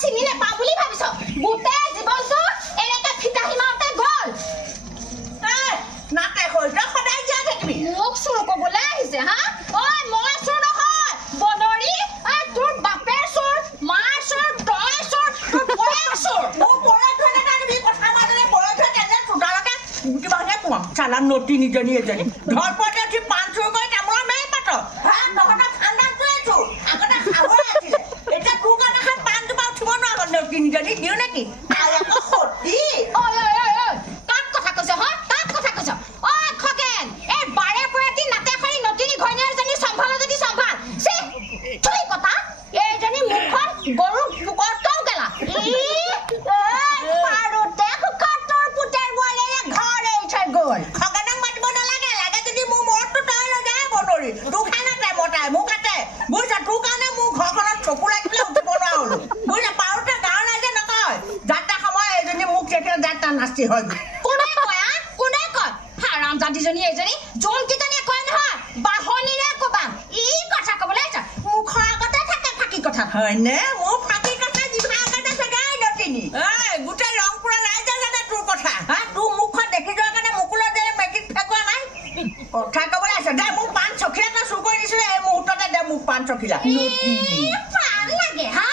চিনি নাপাওঁ বুলি ভাবিছ গোটেই জীৱনটো এনেকে ফিতাহি মাৰোঁতে গ'ল নাতে সৈতে সদায় জীয়াই থাকিবি মোক চোৰ ক'বলৈ আহিছে হা ঐ মই চোৰ নহয় বনৰী তোৰ বাপেৰ চোৰ মাৰ চোৰ তই চোৰ তোৰ বয়েক চোৰ মোৰ বয়স ধৰণে নানিবি কথা মাজতে বয়স ধৰে তেনে চোতালতে কিবাহে কোৱাম চালান নটি নিজনী এজনী ধৰপতে উঠি পাণ চুৰ কৰি তামোলৰ মেইন পাত হা তহঁতৰ খানদানটোৱে চোৰ আগতে খাবই আছিলে এতিয়া তোৰ কাৰণে খাই পাণ জোপা উঠিব নোৱাৰ নটি নিজনী দিওঁ নেকি আৰু আকৌ সতী ঐ কাক কথা কৈছ হা কাক কথা কৈছ ঐ খগেন এই বাৰে পৰাতি নাতে খৰি নটিনী ঘৈণীয়েৰজনী চম্ভাল যদি চম্ভাল চি থুই কথা এইজনী মুখখন গৰু পোকৰতও গেলা পাৰোতে শুকাতৰ পুতেৰ বোৱাৰীয়ে ঘৰ এৰি থৈ গ'ল খগেনক মাতিব নালাগে লাগে যদি মোৰ মূৰতটো তই লৈ যায় বনৰী তোক খানাতে মতাই মোক কাটে বুজিছা তোৰ কাৰণে মোৰ ঘৰখনত চকু লাগিলে উঠিব নোৱাৰা হ'লো বুজিছা পাৰোতে গাঁৱৰ ৰাইজে নকয় যাত্ৰা সময় এইজনী মোক তেতিয়া যাত্ৰা নাস্তি হয় কোনে কয় কোনে কয় হাৰামজাদীজনী এইজনী জোনকেইজনীয়ে কয় নহয় বাহনীৰে ক'বা ই কথা ক'বলৈ আহিছ মুখৰ আগতে থাকে ফাঁকি কথা হয়নে মোৰ ফাঁকি কথা জিভা আগতে চাগাই নটিনী গোটেই ৰংপুৰা ৰাইজে জানে তোৰ কথা হা তোৰ মুখখন দেখি যোৱাৰ কাৰণে মুকুলৰ দৰে মেট্ৰিক ফেকুৱা নাই কথা ক'বলৈ আছে দে মোক পাণ চখিলা তই চুৰ কৰি দিছিলে এই মুহূৰ্ততে দে মোক পাণ চখিলা পাণ লাগে হা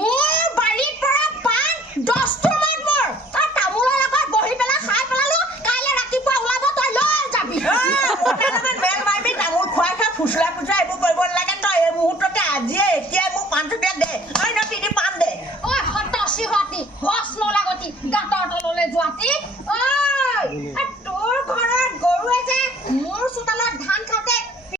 মোৰ বাৰীৰ পৰা পাণ 10টো মান মোৰ তই তামোলৰ লগত বহি পেলাই খাই পেলালো কাইলৈ ৰাতিপুৱা ওলাব তই লৈ যাবি মোৰ লগত মেল মাৰিবি তামোল খুৱাই খুৱাই ফুচলা ফুচলা এইবোৰ